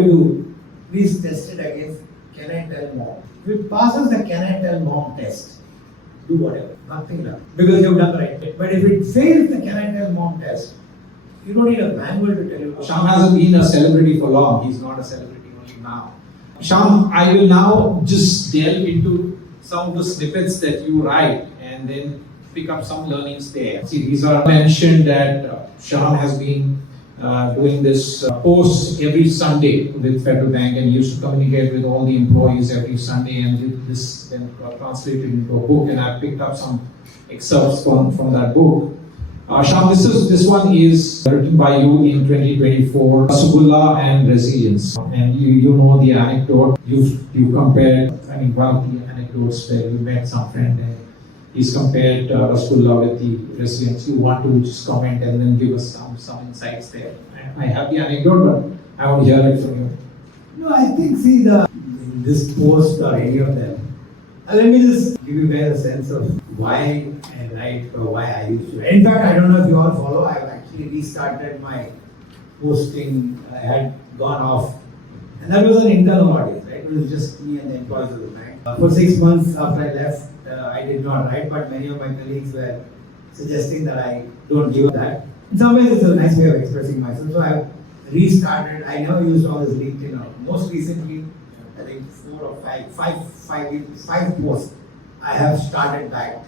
we do, please test it against can I tell mom. If it passes the can I tell mom test, do whatever, nothing left, because you've done the right thing. But if it fails the can I tell mom test, you don't need a manual to tell you. Shyam hasn't been a celebrity for long. He's not a celebrity only now. Shyam, I will now just delve into some of the snippets that you write and then pick up some learnings there. See, these are mentioned that Shyam has been doing this post every Sunday with Federal Bank, and used to communicate with all the employees every Sunday, and this then got translated into a book, and I picked up some excerpts from that book. Shyam, this one is written by you in 2024, Rasgulla and resilience. And you know the anecdote. You compared, one of the anecdotes where you met some friend and he's compared Rasgulla with the resilience. You want to just comment and then give us some insights there. I have the anecdote, but I want to hear it from you. No, I think, this post or any of them, let me just give you guys a sense of why I write or why I used to. In fact, I don't know if you all follow, I've actually restarted my posting. I had gone off, and that was an internal audience, right? It was just me and the employees of the bank. For 6 months after I left, I did not write, but many of my colleagues were suggesting that I don't give that. In some ways, it's a nice way of expressing myself. So I've restarted. I never used all this LinkedIn. Most recently, I think 4 or 5 posts, I have started back.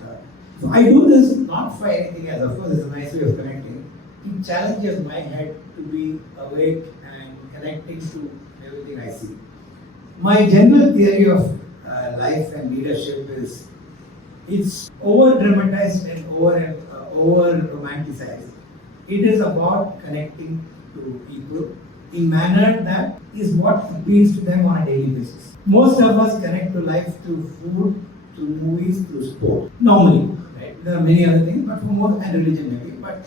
So I do this not for anything else. Of course, it's a nice way of connecting. It challenges my head to be awake and connecting to everything I see. My general theory of life and leadership is it's over dramatized and over romanticized. It is about connecting to people in manner that is what appeals to them on a daily basis. Most of us connect to life through food, through movies, through sport. Normally, right? There are many other things, but for most, and religion maybe. But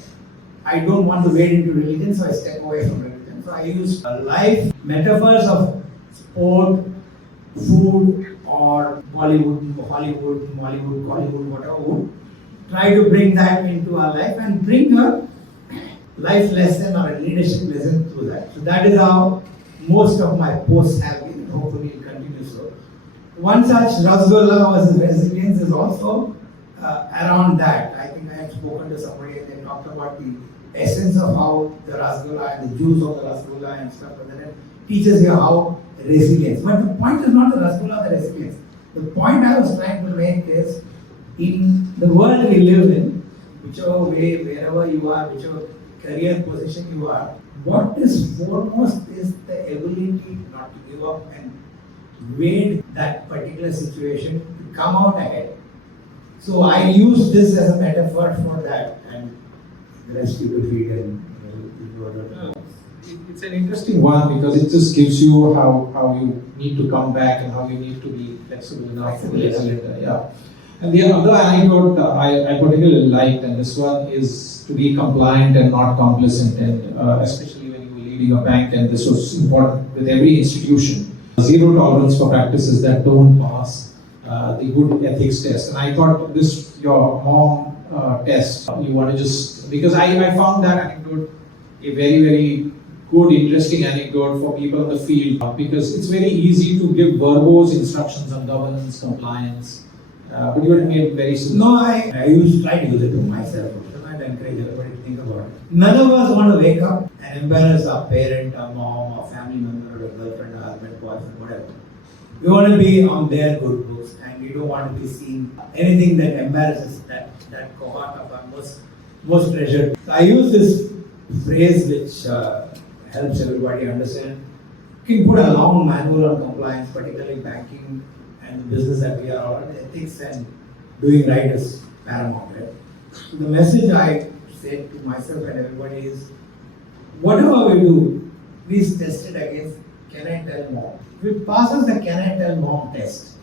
I don't want to wade into religion, so I step away from religion. So I use life metaphors of sport, food, or Bollywood, Hollywood, whatever. Try to bring that into our life and bring a life lesson or a leadership lesson through that. So that is how most of my posts have been, and hopefully it continues so. One such, Rasgulla versus resilience, is also around that. I think I had spoken to somebody and they talked about the essence of how the Rasgulla and the juice of the Rasgulla and stuff like that teaches you how resilience. But the point is not the Rasgulla, the resilience. The point I was trying to make is, in the world we live in, whichever way, wherever you are, whichever career position you are, what is foremost is the ability not to give up and wade that particular situation to come out ahead. So I use this as a metaphor for that, and the rest you could read and it's an interesting one because it just gives you how you need to come back and how you need to be flexible enough to be resilient. Yeah. And the other anecdote I particularly liked, and this one is to be compliant and not complacent, and especially when you were leading a bank, and this was important with every institution. Zero tolerance for practices that don't pass the good ethics test. And I thought this, your mom test, you want to just, because I found that anecdote a very, very good, interesting anecdote for people in the field, because it's very easy to give verbose instructions on governance, compliance, but you have made it very simple. No, I used to try to use it to myself. I encourage everybody to think about it. None of us want to wake up and embarrass our parent, our mom, our family member, or a girlfriend, or husband, boyfriend, whatever. We want to be on their good books, and we don't want to be seen anything that embarrasses that cohort of our most treasured. So I use this phrase which helps everybody understand. You can put a long manual on compliance, particularly banking and the business that we are all in. Ethics and doing right is paramount. Right? So the message I say to myself and everybody is, whatever we do, please test it against can I tell mom. If it passes the can I tell mom test,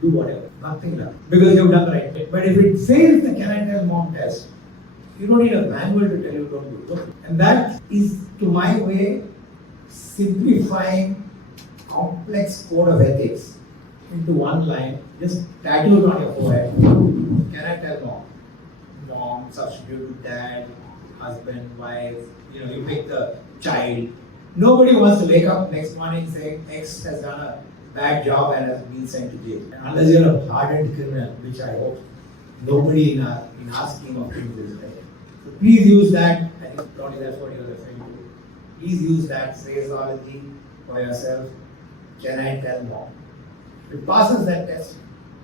do whatever, nothing left, because you've done the right thing. But if it fails the can I tell mom test, you don't need a manual to tell you don't do it. And that is, to my way, simplifying complex code of ethics into one line, just tattooed on your forehead. Can I tell mom? Mom, substitute dad, husband, wife, you pick the child, Nobody wants to wake up next morning saying X has done a bad job and has been sent to jail. Unless you're a hardened criminal, which I hope nobody in our scheme of things is, right? So please use that. I think probably that's what you're referring to. Please use that phraseology for yourself. Can I tell more? If it passes that test,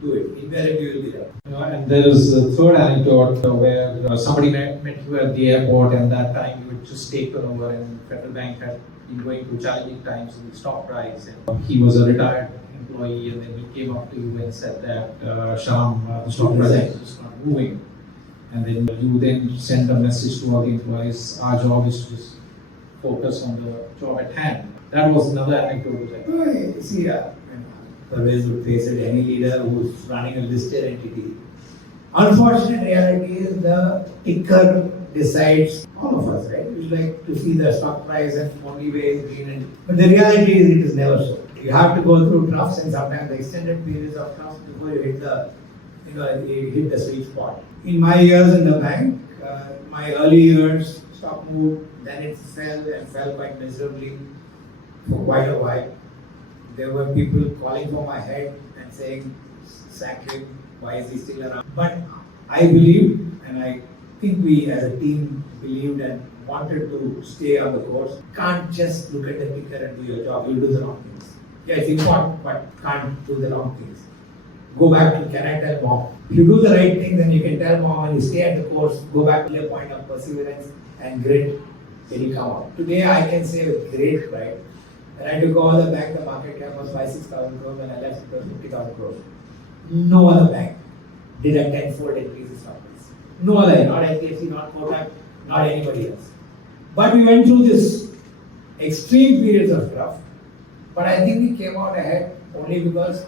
do it. Invariably you will be there. And there is a third anecdote where somebody met you at the airport, and that time you had just taken over, and Federal Bank had been going through challenging times with the stock price. And he was a retired employee, and then he came up to you and said that Shyam, the stock price is just not moving. And then you then send a message to all the employees, our job is to just focus on the job at hand. That was another anecdote which I See, always would face it, any leader who's running a listed entity. Unfortunate reality is the ticker decides all of us, right? We like to see the stock price and only way is green. But the reality is it is never so. You have to go through troughs and sometimes extended periods of troughs before you hit you hit the sweet spot. In my years in the bank, my early years, stock moved, then it fell quite miserably for quite a while. There were people calling for my head and saying, sack him, why is he still around? But I believed, and I think we as a team believed and wanted to stay on the course. Can't just look at the ticker and do your job, you'll do the wrong things. Yeah, it's important, but can't do the wrong things. Go back to, can I tell mom? If you do the right thing, then you can tell mom and you stay at the course, go back to your point of perseverance and grit, then you come out. Today I can say with great pride, when I took over the bank, the market cap was 5,000-6,000 crores. When I left, it was 50,000 crores. No other bank did a 10-fold increase in stock price. No other, not HDFC, not Kotak, not anybody else. But we went through this extreme periods of trough. But I think we came out ahead only because,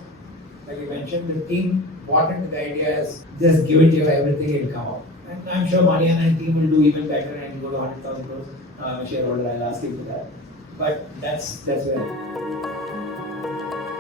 like you mentioned, the team bought into the idea as just give it your everything, it'll come out. And I'm sure Manian and team will do even better and go to 100,000 crores. I'm a shareholder, I'll ask him for that. But that's where.